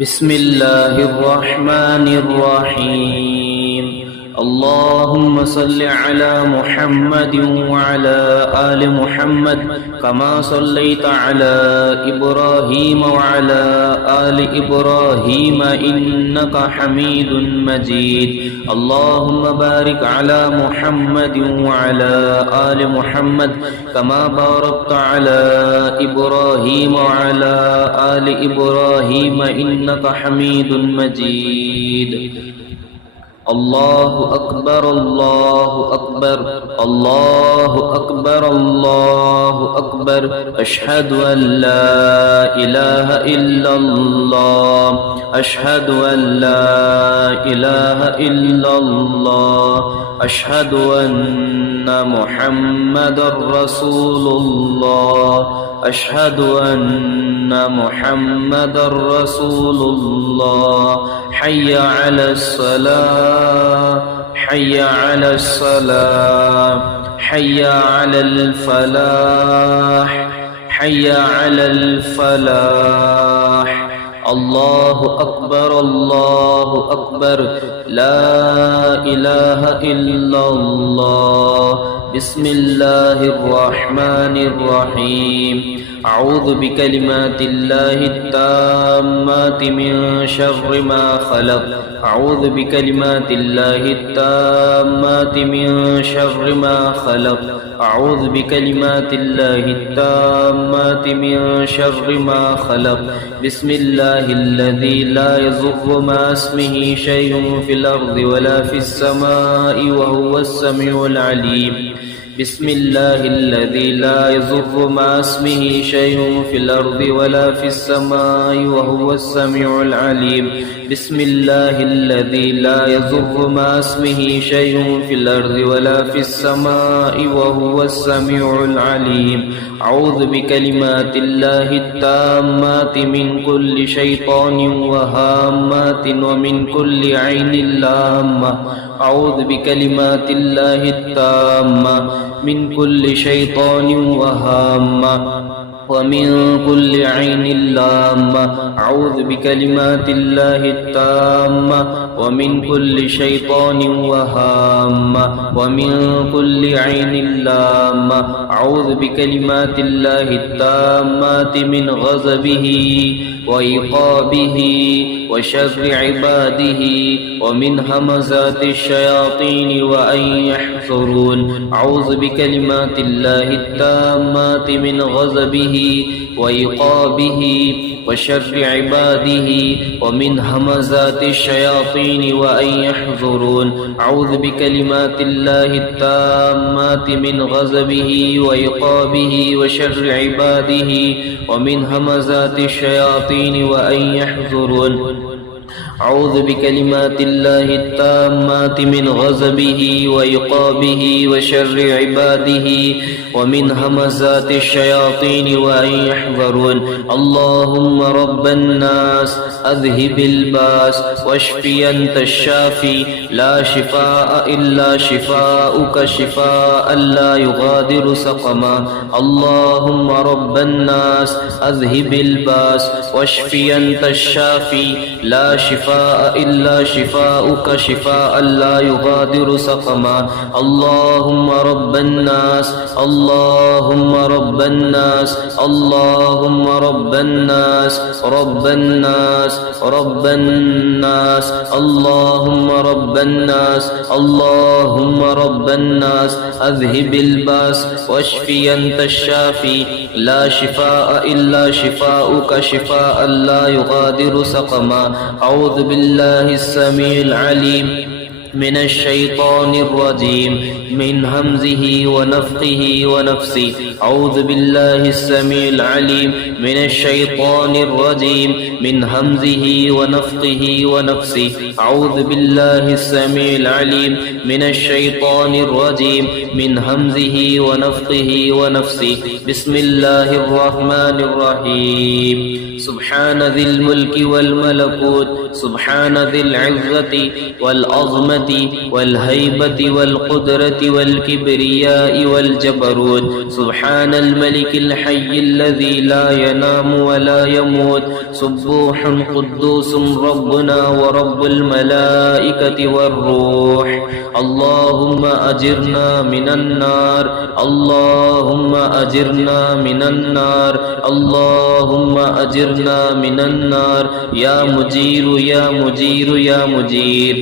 بسم الله الرحمن الرحيم. اللهم صل على محمد وعلى آل محمد كما صليت على إبراهيم وعلى آل إبراهيم إنك حميد مجيد. اللهم بارك على محمد وعلى آل محمد كما باركت على إبراهيم وعلى آل إبراهيم إنك حميد مجيد. الله أكبر الله أكبر الله أكبر الله أكبر أشهد أن لا إله إلا الله أشهد أن لا إله إلا الله أشهد أن محمد رسول الله أشهد أن محمد رسول الله. حي على الصلاة حي على الصلاة حي على الفلاح حي على الفلاح. الله أكبر الله أكبر لا إله إلا الله. بسم الله الرحمن الرحيم. أعوذ بكلمات الله التامات من شر ما خلق أعوذ بكلمات الله التامات من شر ما خلق أعوذ بكلمات الله التامات من شر ما خلق. بسم الله الذي لا يضر مع اسمه شيء في الأرض ولا في السماء وهو السميع العليم. بسم الله الذي لا يضر مع اسمه شيء في الأرض ولا في السماء وهو السميع العليم. بسم الله الذي لا يضر مع اسمه شيء في الأرض ولا في السماء وهو السميع العليم. أعوذ بكلمات الله التامات من كل شيطان وهامات ومن كل عين لامة. أعوذ بكلمات الله التامة من كل شيطان وهامة ومن كل عين لامة. أعوذ بكلمات الله التامة ومن كل شيطان وهامة ومن كل عين لامة. أعوذ بكلمات الله التامات من غضبه وعقابه وشر عباده ومن همزات الشياطين وأن يحضرون. أعوذ بكلمات الله التامات من غضبه وعقابه وشر عباده ومن همزات الشياطين وأن يحضرون. أعوذ بكلمات الله التامات من غضبه وعقابه وشر عباده ومن همزات الشياطين وأن يحضرون. أعوذ بكلمات الله التامات من غضبه وعقابه وشر عباده ومن همزات الشياطين وأن يحضرون. اللهم رب الناس أذهب الباس واشفي أنت الشافي لا شفاء إلا شفاؤك شفاء لا يغادر سقما. اللهم رب الناس أذهب الباس واشفي أنت الشافي لا شفاء إلا شفاؤك شفاء لا يغادر سقما. اللهم رب الناس اللهم رب الناس اللهم رب الناس رب الناس رب الناس. اللهم رب الناس اللهم رب الناس أذهب الباس واشفي أنت الشافي لا شفاء إلا شفاؤك شفاء لا يغادر سقما. أعوذ بالله السميع العليم من الشيطان الرجيم من همزه ونفخه ونفسه. أعوذ بالله السميع العليم من الشيطان الرجيم من همزه ونفخه ونفسه. أعوذ بالله السميع العليم من الشيطان الرجيم من همزه ونفخه ونفسه. بسم الله الرحمن الرحيم. سبحان ذي الملك والملكوت سبحان ذي العزة والعظمة والهيبة والقدرة والكبرياء والجبروت سبحان الملك الحي الذي لا ينام ولا يموت سبوح قدوس ربنا ورب الملائكة والروح اللهم أجرنا من النار اللهم أجرنا من النار اللهم أجرنا من النار يا مجير يا مجير يا مجير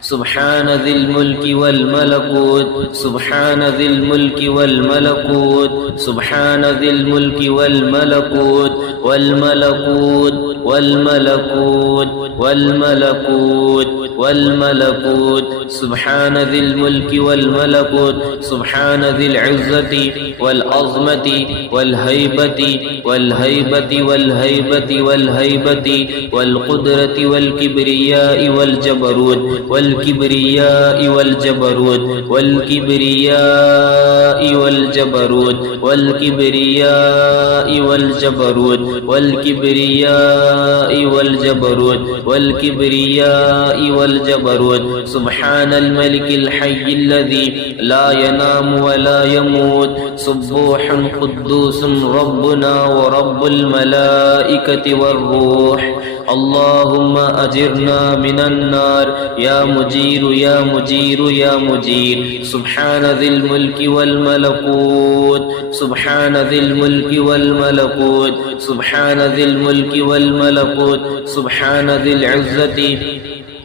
سبحان ذي الملك والملكوت سبحان ذي الملك والملكوت سبحان ذي الملك والملكوت والملكوت والملكوت والملكوت والملكوت سبحان ذي الملك والملكوت سبحان ذي العزة والعظمة والهيبة والهيبة والهيبة والهيبة والقدرة والكبرياء والجبروت والكبرياء والجبروت والكبرياء والجبروت والكبرياء والجبروت والكبرياء والجبروت والكبرياء والجبروت سبحان الملك الحي الذي لا ينام ولا يموت سبوح قدوس ربنا ورب الملائكة والروح اللهم أجرنا من النار يا مجير يا مجير يا مجير سبحان ذي الملك والملكوت سبحان ذي الملك والملكوت سبحان ذي الملك والملكوت سبحان ذي العزة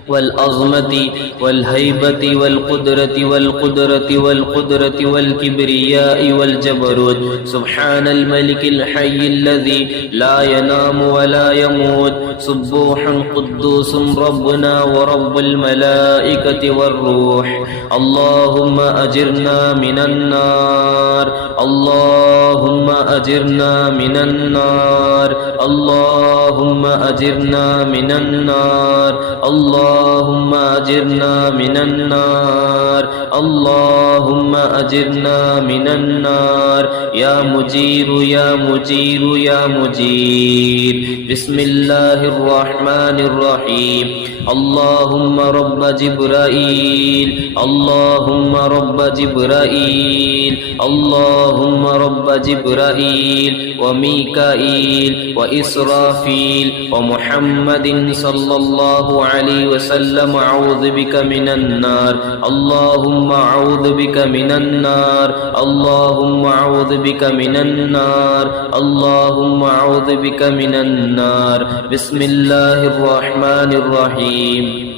والعظمة والهيبة والقدرة والقدرة والقدرة والكبرياء والجبروت سبحان الملك الحي الذي لا ينام ولا يموت سبوح قدوس ربنا ورب الملائكة والروح اللهم أجرنا من النار اللهم أجرنا من النار اللهم أجرنا من النار اللهم أجرنا من النار اللهم أجرنا من النار يا مجير يا مجير يا مجير بسم الله الرحمن الرحيم اللهم رب جبرائيل اللهم رب جبرائيل اللهم رب جبرائيل وميكائيل وإسرافيل ومحمد صلى الله عليه وسلم أعوذ بك من النار اللهم أعوذ بك من النار اللهم أعوذ بك من النار اللهم أعوذ بك من النار بسم الله الرحمن الرحيم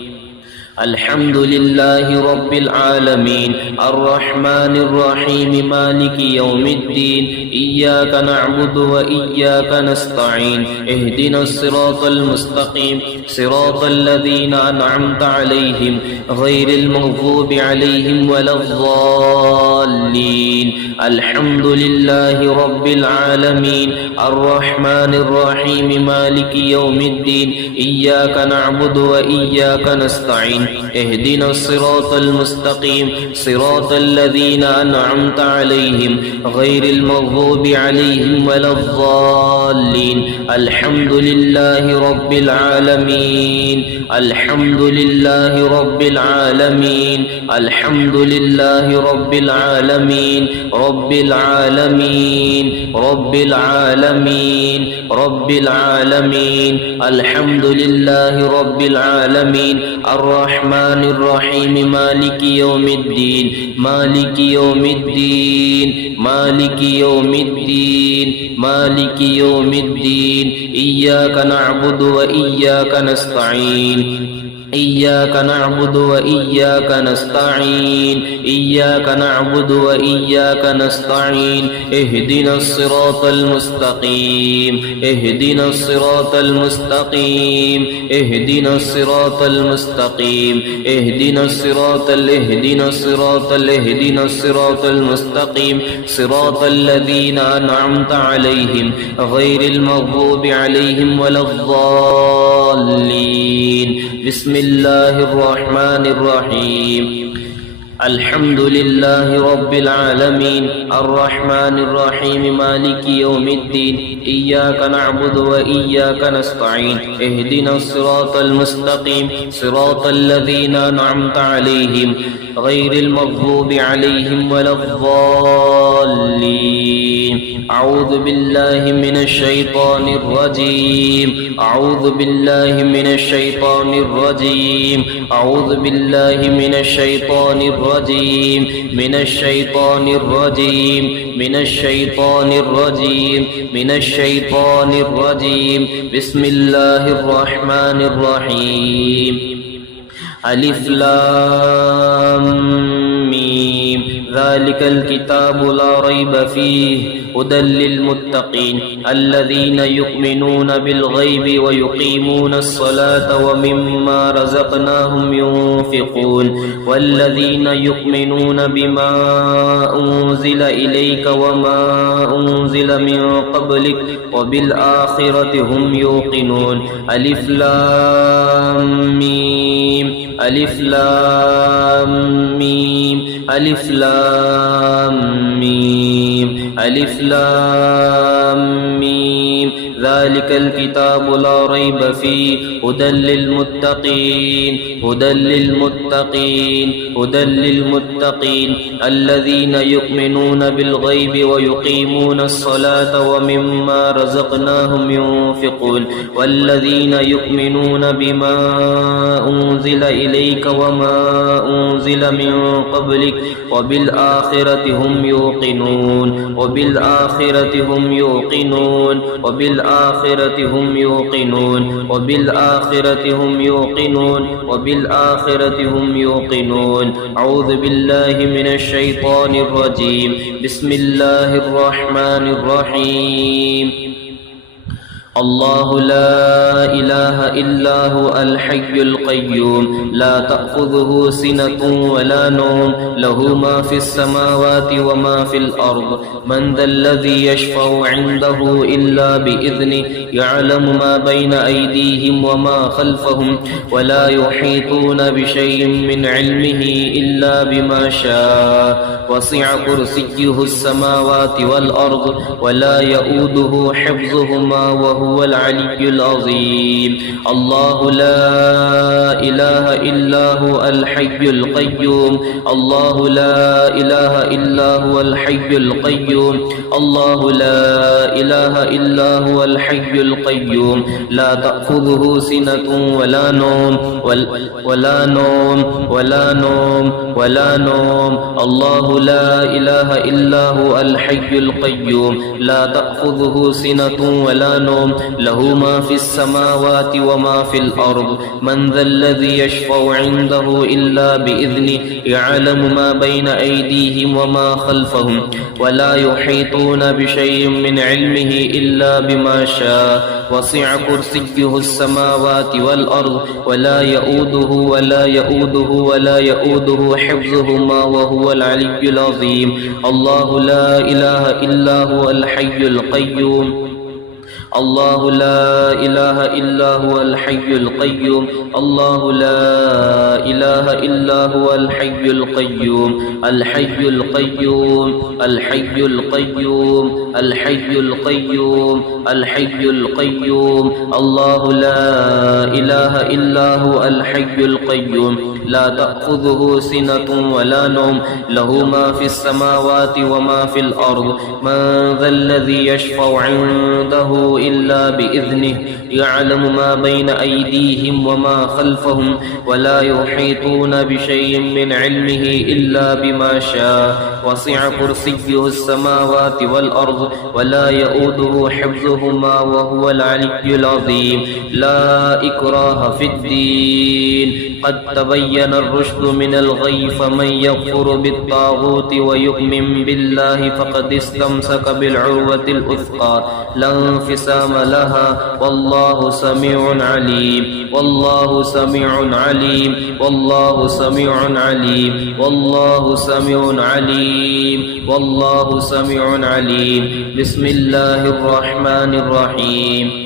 الحمد لله رب العالمين الرحمن الرحيم مالك يوم الدين إياك نعبد وإياك نستعين اهدنا الصراط المستقيم صراط الذين أنعمت عليهم غير المغضوب عليهم ولا الضالين الحمد لله رب العالمين الرحمن الرحيم مالك يوم الدين إياك نعبد وإياك نستعين اهدنا الصراط المستقيم صراط الذين أنعمت عليهم غير المغضوب عليهم ولا الضالين الحمد لله رب العالمين الحمد لله رب العالمين الحمد لله رب العالمين رب العالمين رب العالمين رب العالمين الحمد لله رب العالمين الرحمن الرحيم مالك يوم الدين مالك يوم الدين مالك يوم الدين مالك يوم الدين إياك نعبد وإياك نستعين إياك نعبد وإياك نستعين إياك نعبد وإياك نستعين اهدنا الصراط المستقيم اهدنا الصراط المستقيم اهدنا الصراط المستقيم اهدنا الصراط اهدنا الصراط اهدنا الصراط المستقيم صراط الذين أنعمت عليهم غير المغضوب عليهم ولا الضالين بسم الله الرحمن الرحيم الحمد لله رب العالمين الرحمن الرحيم مالك يوم الدين إياك نعبد وإياك نستعين اهدنا الصراط المستقيم صراط الذين أنعمت عليهم غير المغضوب عليهم ولا الضالين أعوذ بالله من الشيطان الرجيم أعوذ بالله من الشيطان الرجيم أعوذ بالله من الشيطان الرجيم من الشيطان الرجيم من الشيطان الرجيم من الشيطان الرجيم بسم الله الرحمن الرحيم ألف لام ميم ذلك الكتاب لا ريب فيه هدى للمتقين الذين يؤمنون بالغيب ويقيمون الصلاة ومما رزقناهم ينفقون والذين يؤمنون بما أنزل إليك وما أنزل من قبلك وبالآخرة هم يوقنون ألف لام ميم ألف لام ميم ألف لام ميم ألف لام ميم ذلك الكتاب لا ريب فيه هدى للمتقين هدى للمتقين هدى للمتقين الذين يؤمنون بالغيب ويقيمون الصلاة ومما رزقناهم ينفقون والذين يؤمنون بما أنزل إليك وما أنزل من قبلك وبالآخرة هم يوقنون وبالآخرة هم يوقنون وبالآخرة هم يوقنون وبالآخرة هم يوقنون وبالآخرة هم يوقنون أعوذ بالله من الشيطان الرجيم بسم الله الرحمن الرحيم الله لا إله إلا هو الحي القيوم لا تأخذه سنة ولا نوم له ما في السماوات وما في الأرض من ذا الذي يشفع عنده إلا بإذنه يعلم ما بين أيديهم وما خلفهم ولا يحيطون بشيء من علمه إلا بما شاء وسع كرسيه السماوات والأرض ولا يؤوده حفظهما وهو العلي العظيم الله لا إله إلا هو الحي القيوم الله لا إله إلا هو الحي القيوم الله لا إله إلا هو الحي القيوم لا تأخذه سنة ولا نوم ولا نوم ولا نوم ولا نوم الله لا إله إلا هو الحي القيوم لا تأخذه سنة ولا نوم له ما في السماوات وما في الأرض من ذا الذي يشفع عنده إلا بإذنه يعلم ما بين أيديهم وما خلفهم ولا يحيطون بشيء من علمه إلا بما شاء وسع كرسيه السماوات والأرض ولا يؤوده حفظهما وهو العلي العظيم الله لا إله إلا هو الحي القيوم الله لا إله إلا هو الحي القيوم الله لا إله إلا هو الحي القيوم الحي القيوم الحي القيوم الحي القيوم الحي القيوم الله لا إله إلا هو الحي القيوم لا تأخذه سنة ولا نوم له ما في السماوات وما في الأرض من ذا الذي يشفع عنده إلا بإذنه يعلم ما بين أيديهم وما خلفهم ولا يحيطون بشيء من علمه إلا بما شاء وسع كرسيه السماوات والأرض ولا يؤوده حفظهما وهو العلي العظيم لا إكراه في الدين قد تبين الرشد من الغي فمن يكفر بالطاغوت ويؤمن بالله فقد استمسك بالعروة الوثقى لا انفصام لها والله سميع عليم والله سميع عليم والله سميع عليم والله سميع عليم والله سميع عليم بسم الله الرحمن الرحيم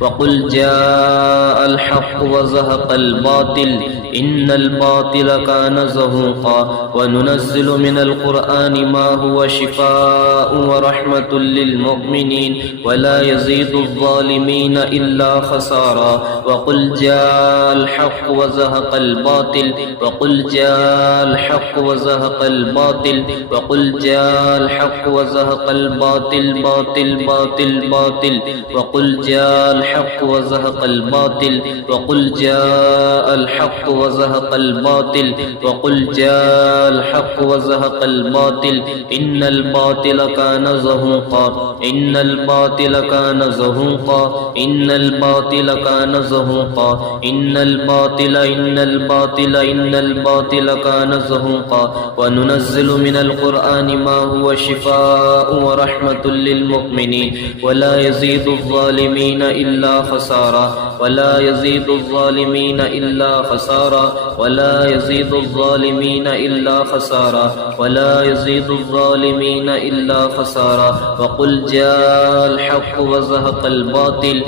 وقل جاء الحق وزهق الباطل إن الباطل كان زهوقا وننزل من القرآن ما هو شفاء ورحمة للمؤمنين ولا يزيد الظالمين إلا خسارا وقل جاء الحق وزهق الباطل وقل جاء الحق وزهق الباطل وقل جاء الحق وزهق الباطل باطل باطل باطل وقل جاء الحق وزهق الباطل وقل جاء الحق وزهق الباطل وقل جاء الحق وزهق الباطل إن الباطل كان زهوقا إن الباطل كان زهوقا إن الباطل كان زهوقا إن الباطل إن الباطل إن الباطل كان زهوقا وننزل من القرآن ما هو شفاء ورحمة للمؤمنين ولا يزيد الظالمين إلا خسارا ولا يزيد الظالمين إلا خسارا ولا يزيد الظالمين إلا خسارا ولا يزيد الظالمين إلا خسارا وقل جاء الحق وزهق الباطل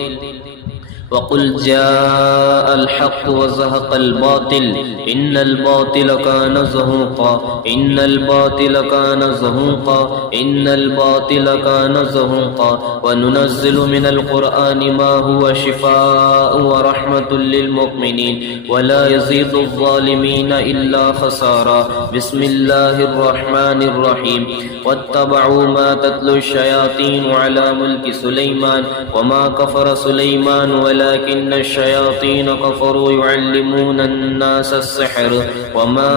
وقل جاء الحق وزهق الباطل إن الباطل كان زهوقا إن الباطل كان زهوقا إن الباطل كان زهوقا وننزل من القرآن ما هو شفاء ورحمة للمؤمنين ولا يزيد الظالمين إلا خسارا بسم الله الرحمن الرحيم واتبعوا ما تتلو الشياطين على ملك سليمان وما كفر سليمان ولكن الشياطين كفروا يعلمون الناس السحر وما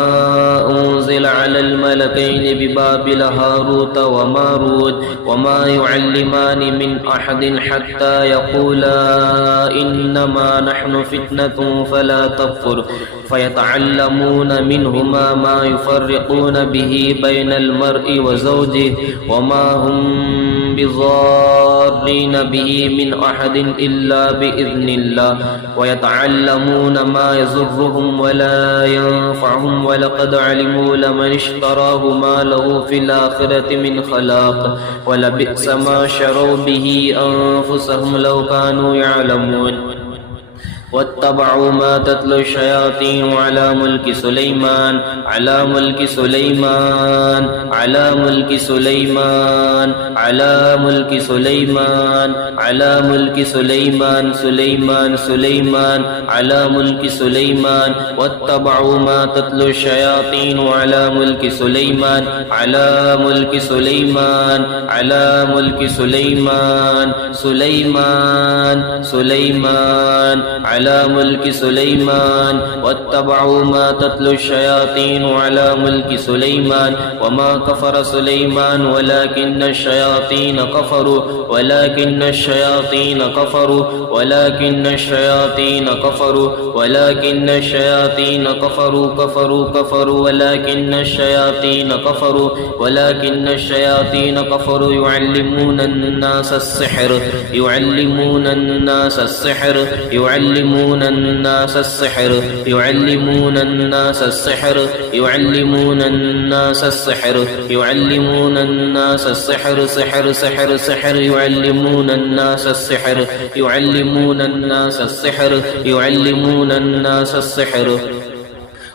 أنزل على الملكين ببابل هاروت وماروت وما يعلمان من أحد حتى يقولا إنما نحن فتنة فلا تكفر فيتعلمون منهما ما يفرقون به بين المرء وزوجه وما هم بضارين به من أحد إلا بإذن الله ويتعلمون ما يضرهم ولا ينفعهم ولقد علموا لمن اشتراه ما له في الآخرة من خلاق ولبئس ما شروا به أنفسهم لو كانوا يعلمون واتبعوا ما تتلو الشياطين على ملك سليمان على ملك سليمان على ملك سليمان على ملك سليمان على ملك سليمان سليمان سليمان على ملك سليمان واتبعوا ما تتلو الشياطين على ملك سليمان على ملك سليمان على ملك سليمان سليمان سليمان على ملك سليمان واتبعوا ما تتلو الشياطين على ملك سليمان وما كفر سليمان ولكن الشياطين كفروا ولكن الشياطين كفروا ولكن الشياطين كفروا ولكن الشياطين كفروا كفروا كفروا ولكن الشياطين كفروا ولكن الشياطين كفروا يعلمون الناس السحر يعلمون الناس السحر يعلمون الناس السحر يعلمون الناس السحر يعلمون الناس السحر يعلمون الناس السحر سحر سحر سحر يعلمون الناس السحر يعلمون الناس السحر يعلمون الناس السحر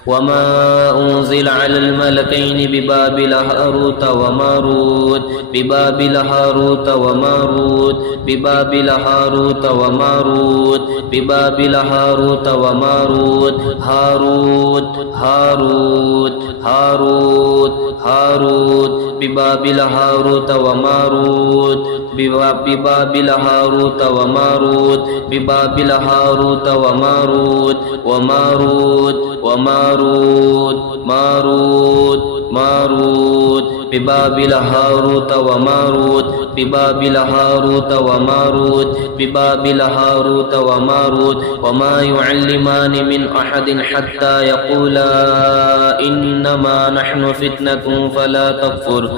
وما أنزل على الملكين ببابل هاروت وماروت ببابل هاروت وماروت ببابل هاروت وماروت ببابل هاروت وماروت هاروت هاروت هاروت هاروت ببابل هاروت وماروت ببابل هاروت وماروت ببابل هاروت وماروت وماروت وماروت ماروت ماروت ببابل هاروت وماروت ببابل هاروت وماروت ببابل هاروت وماروت وما يعلمان من أحد حتى يقولا إنما نحن فتنة فلا تكفر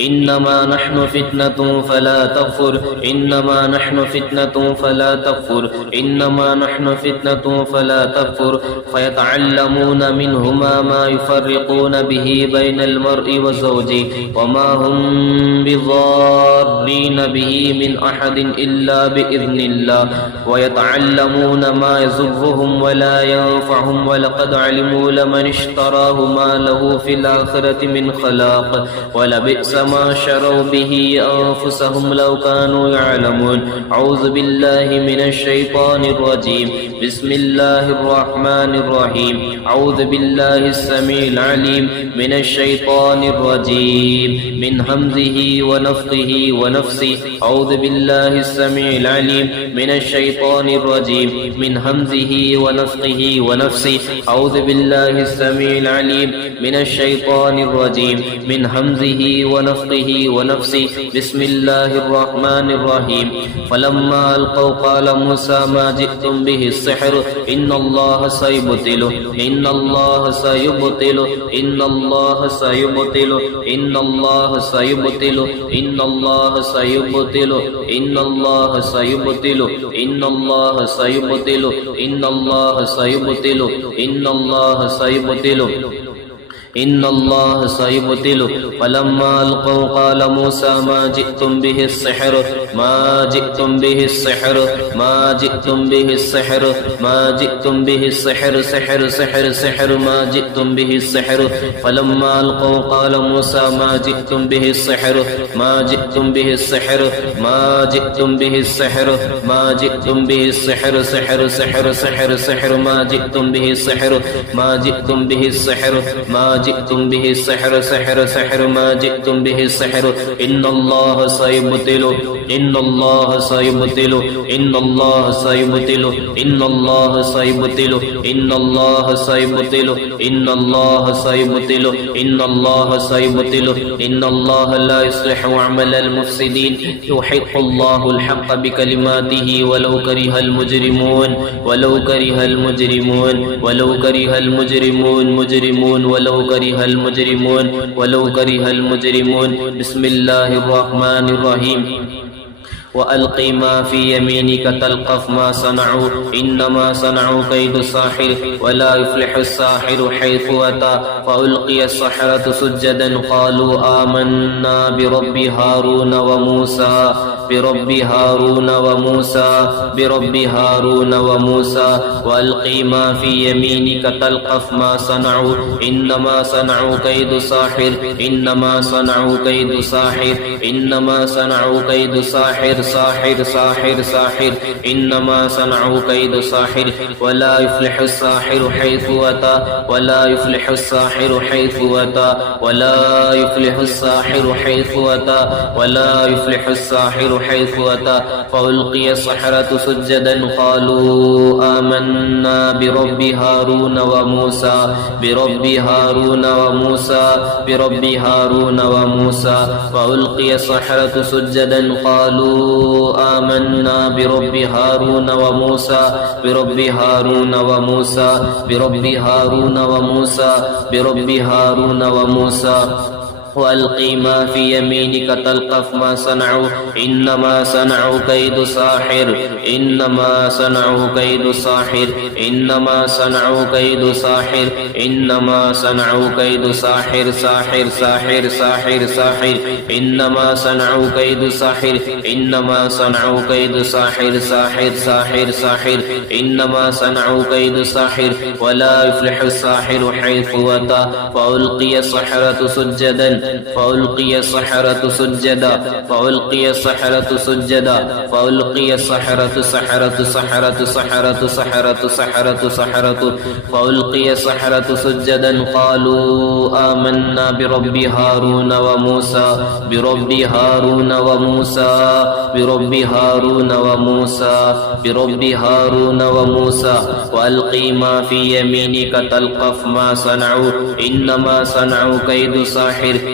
إنما نحن فتنة فلا تكفر إنما نحن فتنة فلا تكفر إنما نحن فتنة فلا تكفر فيتعلمون منهما ما يفرقون به بين المرء وزوجه وما هم بضارين به من أحد إلا بإذن الله ويتعلمون ما يضرهم ولا ينفعهم ولقد علموا لمن اشتراه ما له في الآخرة من خلاق ولبئس ما شروا به أنفسهم لو كانوا يعلمون أعوذ بالله من الشيطان الرجيم بسم الله الرحمن الرحيم أعوذ بالله السميع العليم من الشيطان الرجيم من همزه ونفخه ونفسه أعوذ بالله السميع العليم من الشيطان الرجيم من همزه ونفخه ونفسه أعوذ بالله السميع العليم من الشيطان الرجيم من همزه ونفخه ونفسه بسم الله الرحمن الرحيم فلما ألقوا قال موسى ما جئتم به السحر إن الله سيبطله إن الله سيبطله إن الله سيبطله إن الله سيبطله إن الله سيبطله إن الله سيبطله إن الله سيبطله إن الله سيبطله إن الله سيبطله إن الله سيبطله فلما ألقوا قال موسى ما جئتم به السحر ما جئتم به السحر ما جئتم به السحر ما جئتم به السحر سحر سحر سحر ما جئتم به السحر فلما ألقوا قال موسى ما جئتم به السحر ما جئتم به السحر ما جئتم به السحر ما جئتم به السحر سحر سحر سحر سحر ما جئتم به السحر ما جئتم به السحر ما جئتم به السحر سحر سحر ما جئتم به السحر إن الله سيبطله إن الله سيبطله إن الله سيبطله إن الله سيبطله إن الله سيبطله إن الله سيبطله إن الله سيبطله إن الله لا يصلح عمل المفسدين يحق الله الحق بكلماته ولو كره المجرمون ولو كره المجرمون ولو كره المجرمون مجرمون ولو كره المجرمون ولو كره المجرمون بسم الله الرحمن الرحيم وألق ما في يمينك تلقف ما صنعوا إنما صنعوا كيد ساحر ولا يفلح الساحر حيث أتى فألقي السحرة سجدا قالوا آمنا برب هارون وموسى برب هارون وموسى برب هارون وموسى وألق ما في يمينك تلقف ما صنعوا إنما صنعوا كيد ساحر إنما صنعوا كيد ساحر إنما صنعوا كيد ساحر ساحر ساحر ساحر إنما صنعوا كيد ساحر ولا يفلح الساحر حيث أتى ولا يفلح الساحر حيث أتى ولا يفلح الساحر حيث أتى ولا يفلح الساحر حيث أتى فألقي السحرة سجدا قالوا آمنا برب هارون وموسى برب هارون وموسى برب هارون وموسى فألقي السحرة سجدا قالوا آمنا برب هارون وموسى برب هارون وموسى برب هارون وموسى برب هارون وموسى وألق ما في يمينك تلقف ما صنعوا إنما صنعوا كيد ساحر إنما صنعوا كيد ساحر إنما صنعوا كيد ساحر إنما صنعوا كيد ساحر ساحر ساحر ساحر ساحر إنما صنعوا كيد ساحر إنما صنعوا كيد ساحر ساحر ساحر ساحر إنما صنعوا كيد ساحر ولا يفلح الساحر حيث أتى فألقي السحرة سجدا فألقي السحرة سجدا فألقي السحرة سجدا فألقي السحرة سحرة سحرة سحرة سحرة سحرة سحرة فألقي السحرة سجدا قالوا آمنا برب هارون وموسى برب هارون وموسى برب هارون وموسى برب هارون وموسى وألق ما في يمينك تلقف ما صنعوا إنما صنعوا كيد ساحر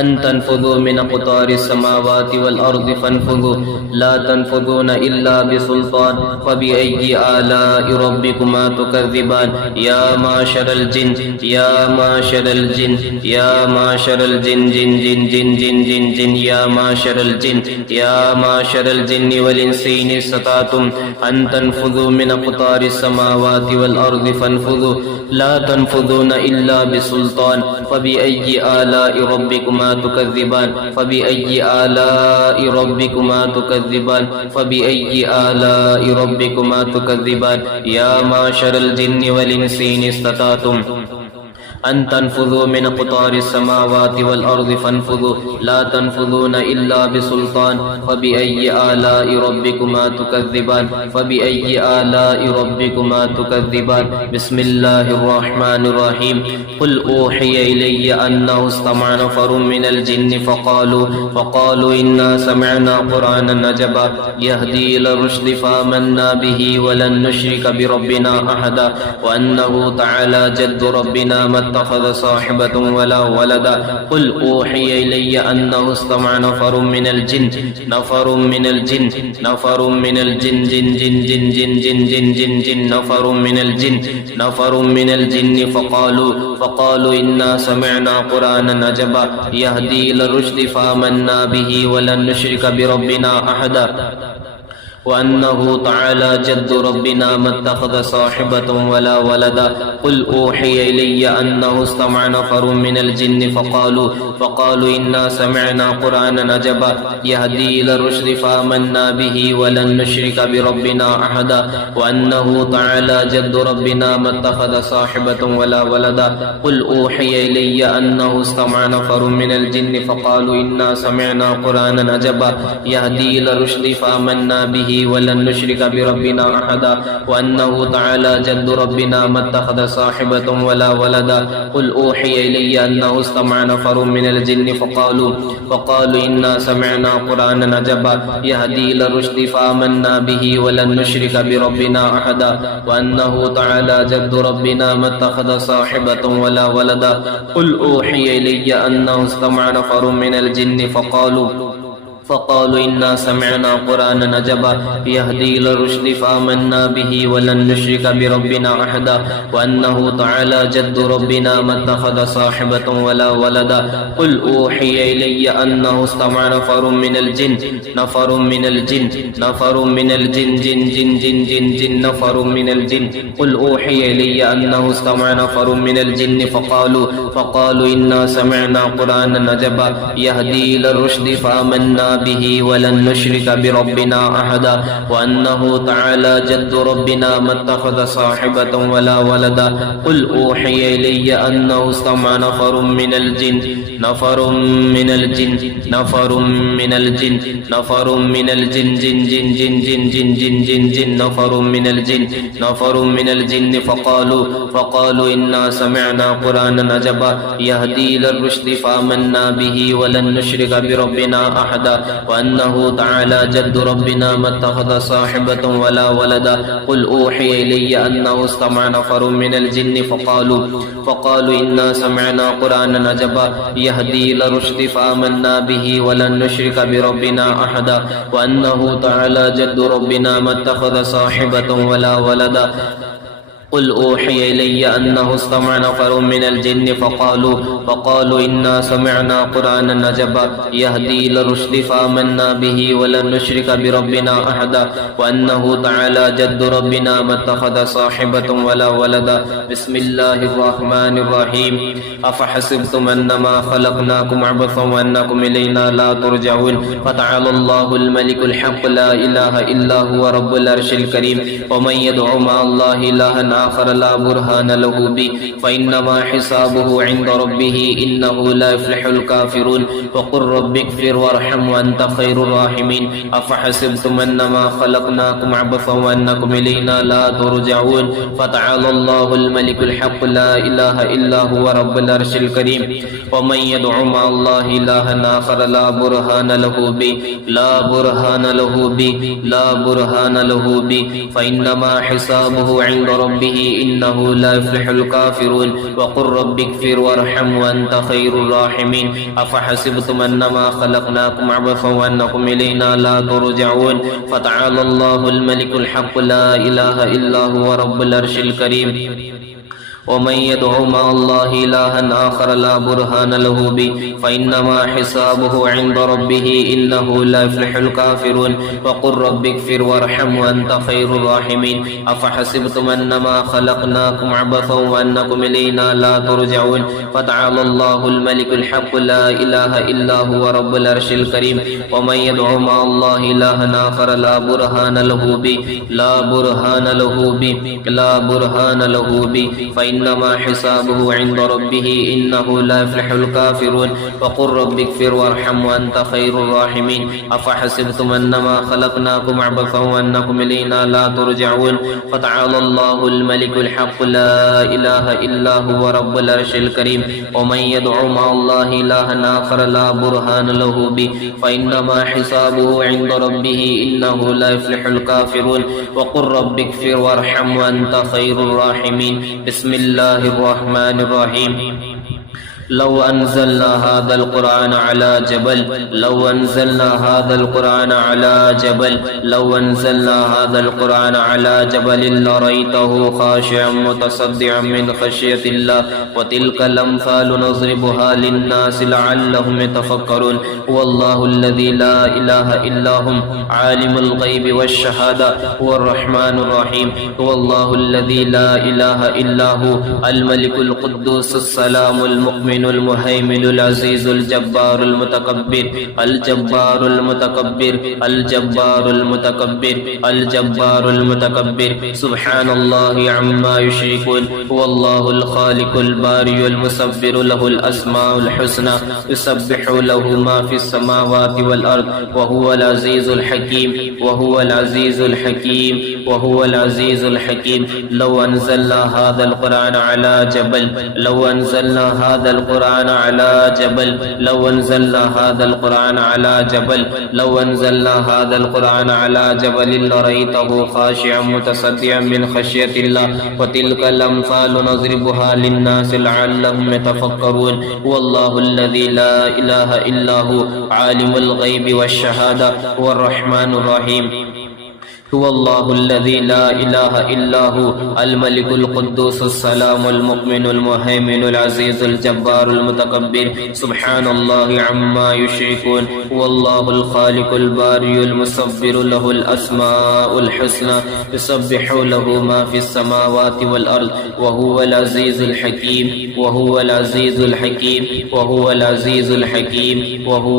أن تنفذوا من أقطار السماوات والأرض فانفذوا لا تنفذون إلا بسلطان فبأي آلاء ربكما تكذبان يا معشر الجن يا معشر الجن يا معشر الجن جن جن جن جن جن جن يا معشر الجن يا معشر الجن والإنس إن استطعتم أن تنفذوا من أقطار السماوات والأرض فانفذوا لا تنفذون إلا بسلطان فبأي آلاء ربكما تكذبان فبأي آلاء ربكما تكذبان فبأي آلاء ربكما تكذبان يا معشر الجن والإنس إن استطعتم أن تنفذوا من أقطار السماوات والأرض فانفذوا لا تنفذون إلا بسلطان فبأي آلاء ربكما تكذبان فبأي آلاء ربكما تكذبان بسم الله الرحمن الرحيم قل أوحي إلي أنه استمع نفر من الجن فقالوا إنا سمعنا قرآنا عجبا يهدي إلى الرشد فآمنا به ولن نشرك بربنا أحدا وأنه تعالى جد ربنا ما اتخذ صاحبة ولا ولدا قل أوحي إلي أنه استمع نفر من الجن نفر من الجن نفر من الجن جن جن جن جن جن جن جن جن نفر من الجن نفر من الجن فقالوا إنا سمعنا قرآنا عجبا يهدي إلى الرشد فآمنا به ولن نشرك بربنا أحدا وأنه تعالى جد ربنا ما اتخذ صاحبة ولا ولدا قل أوحي إلي أنه استمع نفر من الجن فقالوا إنا سمعنا قرآنا عجبا يهدي إلى الرشد فآمنا به ولن نشرك بربنا أحدا وأنه تعالى جد ربنا ما اتخذ صاحبة ولا ولدا قل أوحي إلي أنه استمع نفر من الجن فقالوا إنا سمعنا قرآنا عجبا يهدي إلى الرشد فآمنا به ولن نشرك بربنا أحدا وأنه تعالى جد ربنا ما اتخذ صاحبة ولا ولدا قل أوحي إلي أنه استمع نفر من الجن فقالوا إنا سمعنا قرآنا عجبا يهدي إلى الرشد فآمنا به ولن نشرك بربنا أحدا وأنه تعالى جد ربنا ما اتخذ صاحبة ولا ولدا قل أوحي إلي أنه استمع نفر من الجن فقالوا إنا سمعنا قرآنا عجبا يهدي إلى الرشد فآمنا به ولن نشرك بربنا أحدا وأنه تعالى جد ربنا ما اتخذ صاحبة ولا ولدا قل أوحي إلي أنه استمع نفر من الجن نفر من الجن نفر من الجن جن جن جن جن جن نفر من الجن قل أوحي إلي أنه استمع نفر من الجن فقالوا إنا سمعنا قرآنا عجبا يهدي إلى الرشد فآمنا به ولن نشرك بربنا أحدا وأنه تعالى جد ربنا ما اتخذ صاحبة ولا ولدا قل أوحي إلي أنه استمع نفر من الجن نفر من الجن نفر من الجن نفر من الجن جن جن جن جن جن جن جن جن نفر من الجن نفر من الجن فقالوا إنا سمعنا قرآنا عجبا يهدي إلى الرشد فآمنا به ولن نشرك بربنا أحدا وأنه تعالى جد ربنا ما اتخذ صاحبة ولا ولدا قل أوحي إلي أنه استمع نفر من الجن فقالوا إنا سمعنا قرآنا عجبا يهدي إلى الرشد فآمنا به ولن نشرك بربنا أحدا وأنه تعالى جد ربنا ما اتخذ صاحبة ولا ولدا قل أوحي إلي أنه استمع نفر من الجن فقالوا إنا سمعنا قرآنا عجبا يهدي إلى الرشد فآمنا به ولن نشرك بربنا أحدا وأنه تعالى جد ربنا ما اتخذ صاحبة ولا ولدا بسم الله الرحمن الرحيم أفحسبتم أنما خلقناكم عبثا وأنكم إلينا لا ترجعون فتعالى الله الملك الحق لا إله إلا هو رب العرش الكريم ومن يدعو مع الله إلها آخر لا برهان له به فإنما حسابه عند ربه إنه لا يفلح الكافرون وقل رب اغفر وارحم وأنت خير الراحمين أفحسبتم أنما خلقناكم عبثا وأنكم إلينا لا ترجعون فتعالى الله الملك الحق لا إله إلا هو رب العرش الكريم ومن يدعو مع الله إلها آخر لا برهان له به لا برهان له به لا برهان له به فإنما حسابه عند ربه ربه إنه لا يفلح الكافرون وقل رب اغفر وارحم وأنت خير الراحمين أفحسبتم أنما خلقناكم عبثا وأنكم إلينا لا ترجعون فتعالى الله الملك الحق لا إله إلا هو رب العرش الكريم ومن يدعو مع الله إلها آخر لا برهان له به فإنما حسابه عند ربه إنه لا يفلح الكافرون وقل رب اغفر وارحم وأنت خير الراحمين أفحسبتم أنما خلقناكم عبثا وأنكم إلينا لا ترجعون فتعالى الله الملك الحق لا إله إلا هو رب العرش الكريم ومن يدعو مع الله إلها آخر لا برهان له به إنما حسابه عند ربه إنه لا يفلح الكافرون وقل رب اغفر وارحم وأنت خير الراحمين أفحسبتم أنما خلقناكم عبثا وأنكم إلينا لا ترجعون فتعالى الله الملك الحق لا إله إلا هو رب العرش الكريم ومن يدعو مع الله إلها آخر لا برهان له به فإنما حسابه عند ربه إنه لا يفلح الكافرون وقل رب اغفر وارحم وأنت خير الراحمين بسم الله الرحمن الرحيم لو أنزلنا هذا القرآن على جبل لرأيته خاشعا متصدعا من خشية الله وتلك الأمثال نضربها للناس لعلهم يتفكرون هو الله الذي لا إله إلا هو عالم الغيب والشهادة هو الرحمن الرحيم هو الله الذي لا إله إلا هو الملك القدوس السلام المؤمن المهيمن العزيز الجبار المتكبر سبحان الله عما يشركون هو الله الخالق الباري المصور له الأسماء الحسنى يسبح له ما في السماوات والأرض وهو العزيز الحكيم لو أنزلنا هذا القرآن على جبل لرأيته خاشعا متصدعا من خشية الله وتلك الأمثال نضربها للناس لعلهم يتفكرون هو الله الذي لا إله إلا هو عالم الغيب والشهادة هو الرحمن الرحيم هو الله الذي لا إله إلا هو الملك القدوس السلام المؤمن المهيمن العزيز الجبار المتكبر سبحان الله عما يشركون هو الله الخالق الباري المصور له الأسماء الحسنى يسبح له ما في السماوات والأرض وهو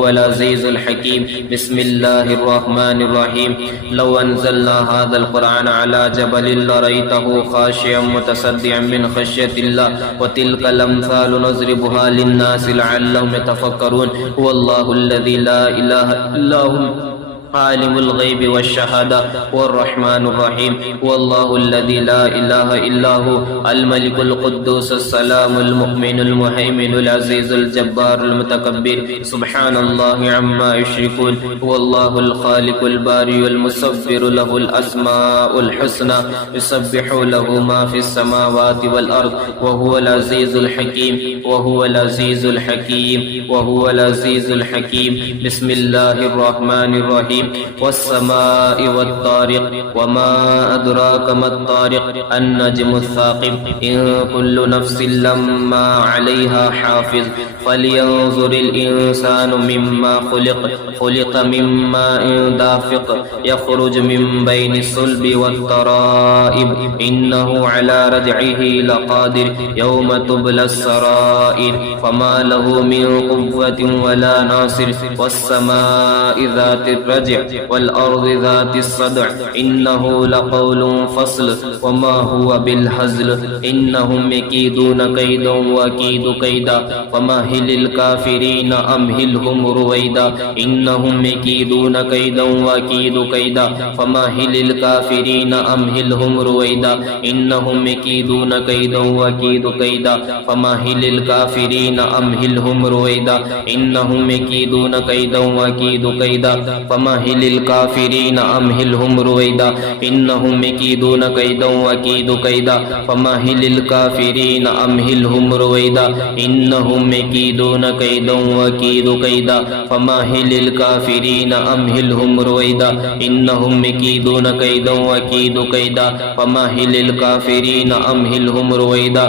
العزيز الحكيم بسم الله الرحمن الرحيم لو أنزلنا هذا القرآن على جبل لرأيته خاشعا متصدعا من خشية الله وتلك الأمثال نضربها للناس لعلهم يتفكرون هو الله الذي لا إله إلا هو عالم الغيب والشهادة هو الرحمن الرحيم هو الله الذي لا إله إلا هو الملك القدوس السلام المؤمن المهيمن العزيز الجبار المتكبر سبحان الله عما يشركون هو الله الخالق الباري المصور له الأسماء الحسنى يسبح له ما في السماوات والأرض وهو العزيز الحكيم بسم الله الرحمن الرحيم والسماء والطارق وما أدراك ما الطارق النجم الثاقب إن كل نفس لما عليها حافظ فلينظر الإنسان مما خلق من ماء دافق يخرج من بين الصلب والترائب إنه على رجعه لقادر يوم تبلى السرائر فما له من قوة ولا ناصر والسماء ذات الرجع والأرض ذات الصدع إنه لقول فصل وما هو بالهزل إنهم يكيدون كيدا وأكيد كيدا فمهل الكافرين أمهلهم رويدا إن إنهم يكيدون كيدا وأكيد كيدا فمهل الكافرين أمهلهم رويدا إنهم يكيدون كيدا وأكيد كيدا فمهل الكافرين أمهلهم رويدا إنهم يكيدون كيدا وأكيد كيدا فمهل الكافرين أمهلهم رويدا إنهم يكيدون كيدا وأكيد كيدا فمهل الكافرين أمهلهم رويدا إنهم يكيدون كيدا وأكيد كيدا فمهل الكافرين أمهلهم رويدا إنهم يكيدون كيدا وأكيد كيدا فمهل الكافرين أمهلهم رويدا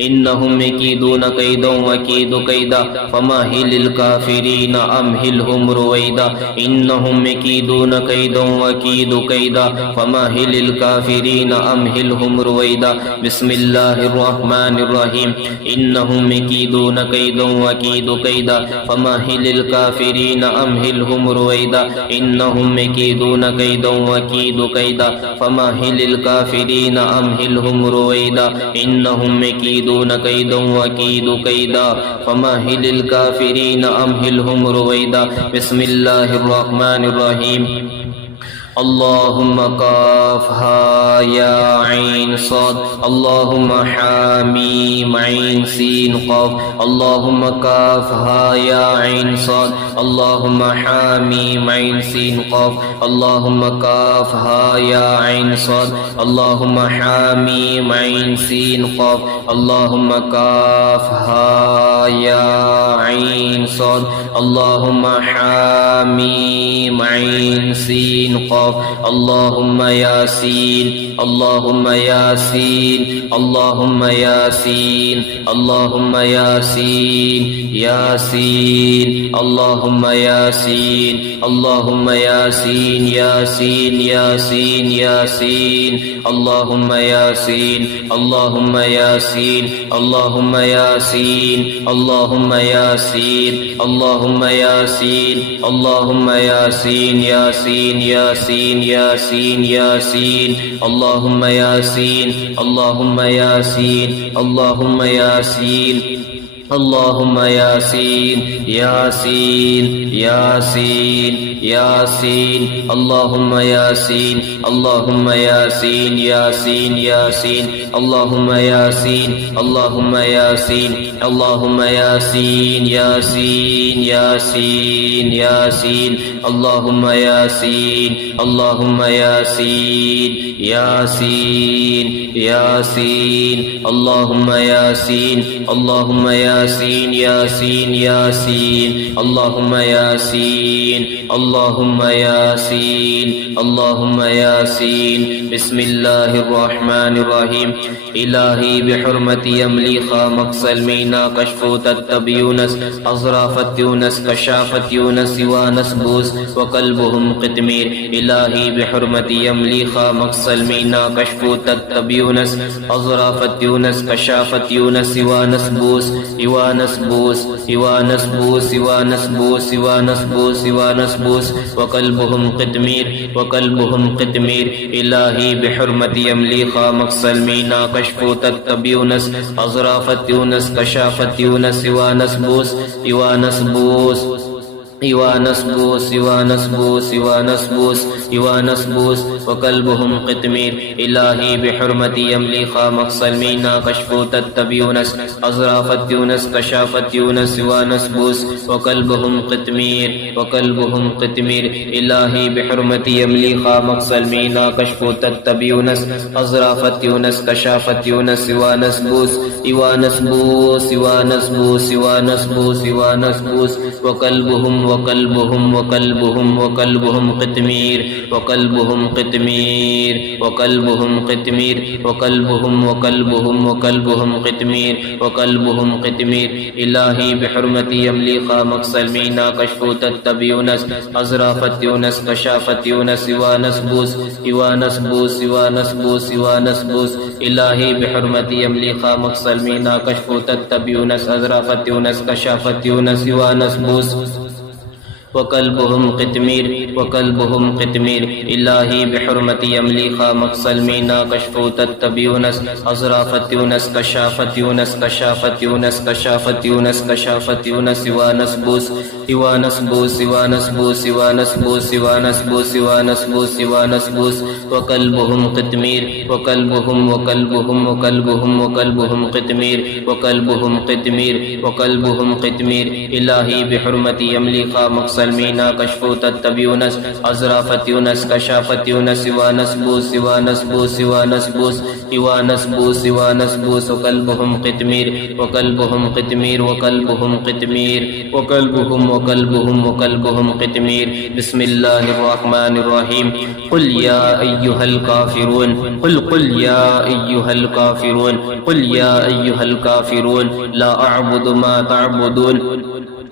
إنهم يكيدون كيدا وأكيد كيدا فمهل الكافرين أمهلهم رويدا إنهم يكيدون كيدا وأكيد كيدا فمهل الكافرين أمهلهم رويدا بسم الله الرحمن الرحيم إنهم يكيدون كيدا وأكيد كيدا فمهل الكافرين أمهلهم رويدا إنهم يكيدون كيدا وأكيد كيدا فمهل الكافرين أمهلهم رويدا إنهم يكيدون كيدا وأكيد كيدا فمهل الكافرين أمهلهم رويدا بسم الله الرحمن الرحيم اللهم كافها يا عين صاد اللهم حاميم عين سين قاف اللهم كافها يا عين صاد اللهم حاميم عين سين قاف اللهم كافها يا عين صاد اللهم حاميم عين سين قاف اللهم كافها يا عين صاد اللهم حاميم عين سين قاف اللهم ياسين اللهم ياسين اللهم ياسين اللهم ياسين ياسين اللهم ياسين اللهم ياسين ياسين ياسين ياسين اللهم ياسين اللهم ياسين اللهم ياسين اللهم ياسين اللهم ياسين اللهم ياسين ياسين ياسين ياسين ياسين اللهم ياسين اللهم ياسين اللهم ياسين اللهم ياسين ياسين ياسين ياسين اللهم ياسين اللهم ياسين ياسين ياسين اللهم ياسين اللهم ياسين اللهم ياسين ياسين ياسين ياسين اللهم ياسين اللهم ياسين ياسين ياسين اللهم ياسين اللهم ياسين ياسين ياسين اللهم ياسين اللهم ياسين اللهم ياسين بسم الله الرحمن الرحيم إلهي بحرمة يملي خامق سلمينا كشفوت التبيونس أظرافت يونس كشافت يونس وانس بوس وقلبهم قتمير إلهي بحرمة يملي خامق سلمينا كشفوت التبيونس أظرافت يونس كشافت يونس وانس بوس يوانس بوس يوانس بوس يوانس بوس يوانس بوس يوانس بوس وقلبهم قتمير وقلبهم قتمير إلهي بحرمة يملي خامق سلمينا كشفوت التبيونس أظرافت يونس كشافت يونس يوانس بوس يوانس بوس يوانس بوس يوانس بوس يوانس بوس يوانس بوس وقلبهم قتمير إلهي بحرمة يملي خامق سلمينا كشفوت التبيونس أظرافت يونس كشافت يونس يوانس بوس وقلبهم قتمير وقلبهم قتمير إلهي بحرمة يملي خامق سلمينا كشفوت التبيونس أظرافت يونس كشافت يونس يوانس بوس يوانس بوس يوانس بوس يوانس بوس يوانس بوس وقلبهم وقلبهم وقلبهم وقلبهم قتمير وقلبهم قتمير وقلبهم قتمير وقلبهم وقلبهم وقلبهم قتمير وقلبهم قتمير إلهي بحرمة يملي خامق سلمينا كشفوت التبيونس أظرافت يونس كشافت يونس يوانس بوس يوانس بوس يوانس بوس يوانس بوس إلهي بحرمة يملي خامق سلمينا كشفوت التبيونس أظرافت يونس كشافت يونس يوانس بوس وكلبهم قتمير وكلبهم قتمير إلهي بحرمة يمليخا مقصل مينا كشفوت التبيونس أزرافت يونس كشافت يونس كشافت يونس كشافت يونس كشافت يونس يوانس بوس يوانس بوس يوانس بوس يوانس بوس يوانس بوس يوانس بوس يوانس بوس وكلبهم قتمير وكلبهم وكلبهم وكلبهم وكلبهم قتمير وكلبهم قتمير وكلبهم قتمير إلهي بحرمة يمليخا مقصل مينا كشفوت التبيونس أزرافت يونس كشافت يونس يوانس بوس يوانس بوس يوانس بوس يوانس بوس يوانس بوس وكلبهم قتمير وكلبهم قتمير وكلبهم قتمير وكلبهم وكلبهم وكلبهم قتمير بسم الله الرحمن الرحيم قل يا أيها الكافرون قل يا أيها الكافرون قل يا أيها الكافرون لا أعبد ما تعبدون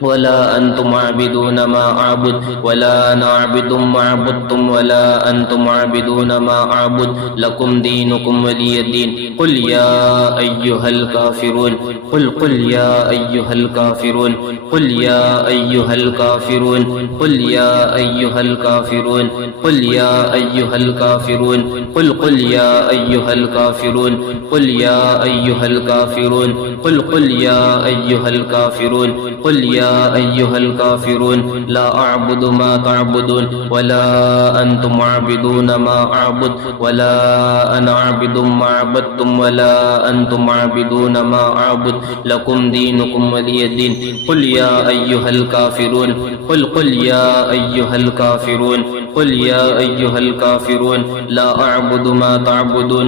ولا أنتم عابدون ما أعبد ولا أنا عابد ما عبدتم ولا أنتم عابدون ما أعبد لكم دينكم ولي دين قل يا أيها الكافرون قل يا أيها الكافرون قل يا أيها الكافرون قل يا أيها الكافرون قل يا أيها الكافرون قل يا أيها الكافرون قل يا أيها الكافرون قل يا أيها الكافرون قل يا أيها الكافرون لا أعبد ما تعبدون ولا أنتم عابدون ما أعبد ولا أنا عابد ما عبدتم ولا أنتم عابدون ما أعبد لكم دينكم ولي دين قل يا أيها الكافرون قل يا أيها الكافرون قل يا أيها الكافرون لا أعبد ما تعبدون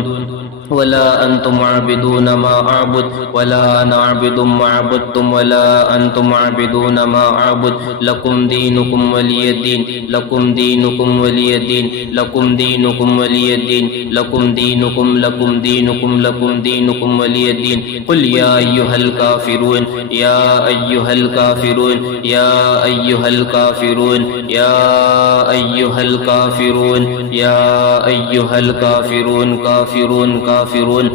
ولا أنتم عابدون ما أعبد ولا أنا عابد ما عبدتم ولا أنتم عابدون ما أعبد لكم دينكم ولي دين لكم دينكم ولي دين لكم دينكم ولي دين لكم دينكم لكم دينكم لكم دينكم ولي دين قل يا أيها الكافرون يا أيها الكافرون يا أيها الكافرون يا أيها الكافرون يا أيها الكافرون كافرون كافرون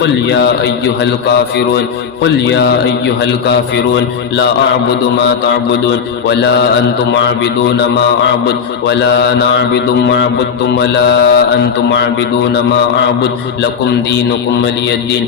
قل يا أيها الكافرون قل يا أيها الكافرون لا أعبد ما تعبدون ولا أنتم عابدون ما أعبد ولا أنا عابد ما عبدتم ولا أنتم عابدون ما أعبد لكم دينكم ولي دين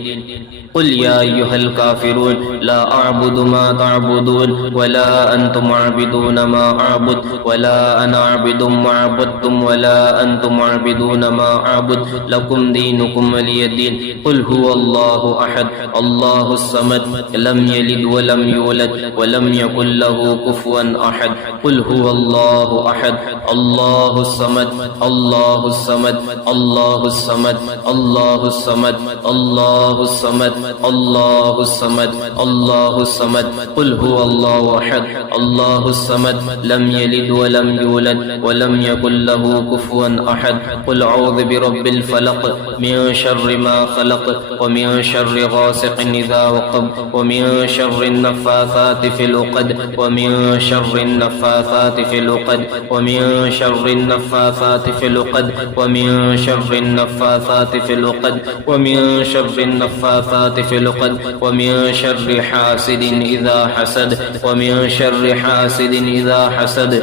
قل يا أيها الكافرون لا أعبد ما تعبدون ولا أنتم عابدون ما أعبد ولا أنا عابد ما عبدتم ولا أنتم عابدون ما أعبد لكم دينكم ولي دين قل هو الله أحد الله الصمد لم يلد ولم يولد ولم يكن له كفوا أحد قل هو الله أحد الله الصمد الله الصمد الله الصمد الله الصمد الله الصمد الله الصمد الله الصمد قل هو الله أحد الله الصمد لم يلد ولم يولد ولم يكن له كفوا أحد قل أعوذ برب الفلق من شر ما خلق ومن شر غاسق إذا وقب ومن شر النفاثات في العقد ومن شر النفاثات في العقد ومن شر النفاثات في العقد ومن شر النفاثات في العقد ومن شر النفاثات في العقد ومن شر حاسد إذا حسد ومن شر حاسد إذا حسد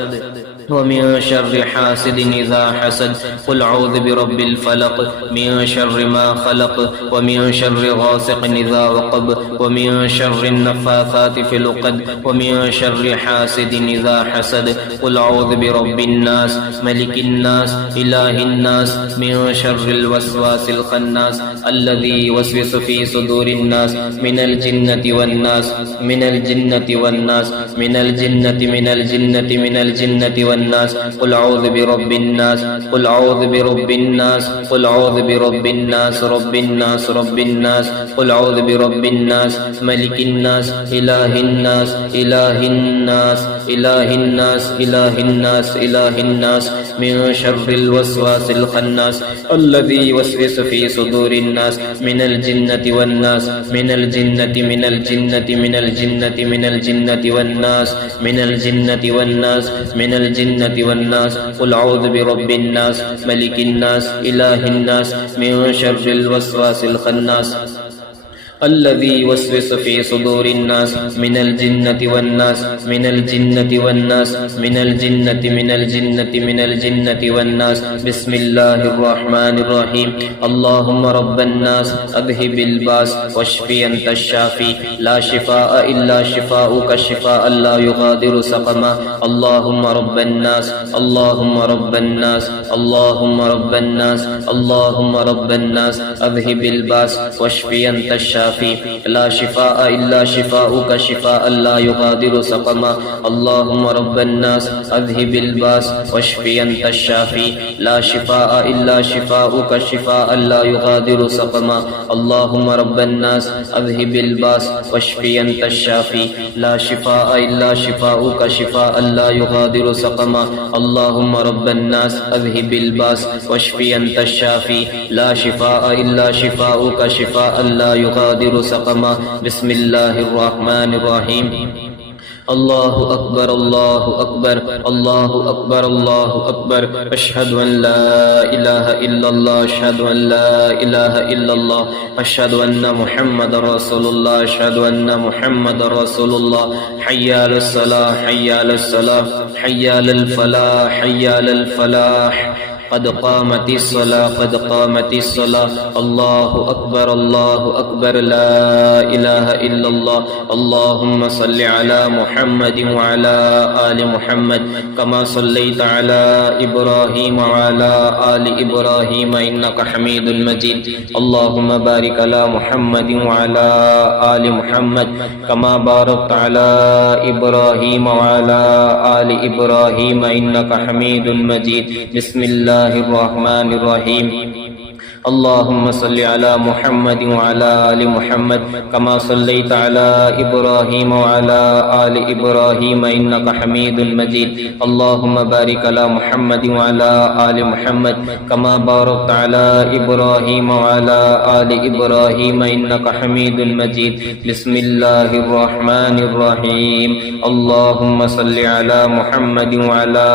ومن شر حاسد إذا حسد قل أعوذ برب الفلق من شر ما خلق ومن شر غاسق إذا وقب ومن شر النفاثات في العقد ومن شر حاسد إذا حسد قل أعوذ برب الناس ملك الناس إله الناس من شر الوسواس الخناس الذي يوسوس في صدور الناس من الجنة والناس من الجنة والناس من الجنة من الجنة من الجنة والناس قل أعوذ برب الناس قل أعوذ برب الناس قل أعوذ برب الناس رب الناس رب الناس قل أعوذ برب الناس ملك الناس إله الناس إله الناس إله الناس إله الناس إله الناس من شر الوسواس الخناس الذي يوسوس في صدور الناس من الجنة والناس من الجنة من الجنة من الجنة من الجنة والناس من الجنة والناس من الجنة والناس قل أعوذ برب الناس ملك الناس إله الناس من شر الوسواس الخناس الذي يوسوس في صدور الناس من الجنة والناس من الجنة والناس من الجنة من الجنة من الجنة والناس بسم الله الرحمن الرحيم اللهم رب الناس أذهب الباس واشفي أنت الشافي لا شفاء إلا شفاؤك شفاء لا يغادر سقما اللهم رب الناس اللهم رب الناس اللهم رب الناس اللهم رب الناس أذهب الباس واشفي أنت الشافي لا شفاء إلا شفاؤك شفاء لا يغادر سقما اللهم رب الناس أذهب الباس واشفي أنت الشافي لا شفاء إلا شفاؤك شفاء لا يغادر سقما اللهم رب الناس أذهب الباس واشفي أنت الشافي لا شفاء إلا شفاؤك شفاء لا يغادر سقما اللهم رب الناس أذهب الباس واشفي أنت الشافي لا شفاء إلا شفاؤك شفاء لا يغادر سقما بسم الله الرحمن الرحيم الله أكبر الله أكبر الله أكبر الله أكبر أشهد أن لا إله إلا الله أشهد أن لا إله إلا الله أشهد أن محمد رسول الله أشهد أن محمد رسول الله حي على الصلاة حي على الصلاة حي على الفلاح حي على الفلاح قد قامت الصلاة قد قامت الصلاة الله أكبر الله أكبر لا إله إلا الله اللهم صل على محمد وعلى آل محمد كما صليت على إبراهيم وعلى آل إبراهيم إنك حميد مجيد اللهم بارك على محمد وعلى آل محمد كما باركت على إبراهيم وعلى آل إبراهيم إنك حميد مجيد بسم الله الرحمن الرحيم اللهم صل على محمد وعلى آل محمد كما صليت على إبراهيم وعلى آل إبراهيم إنك حميد مجيد اللهم بارك على محمد وعلى آل محمد كما باركت على إبراهيم وعلى آل إبراهيم إنك حميد مجيد بسم الله الرحمن الرحيم اللهم صل على محمد وعلى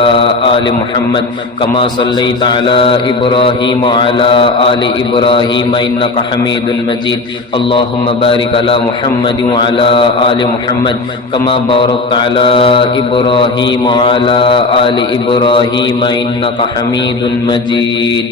آل محمد كما صليت على إبراهيم وعلى آل إبراهيم إنك حميد مجيد اللهم بارك على محمد وعلى آل محمد كما باركت على إبراهيم وعلى آل إبراهيم إنك حميد مجيد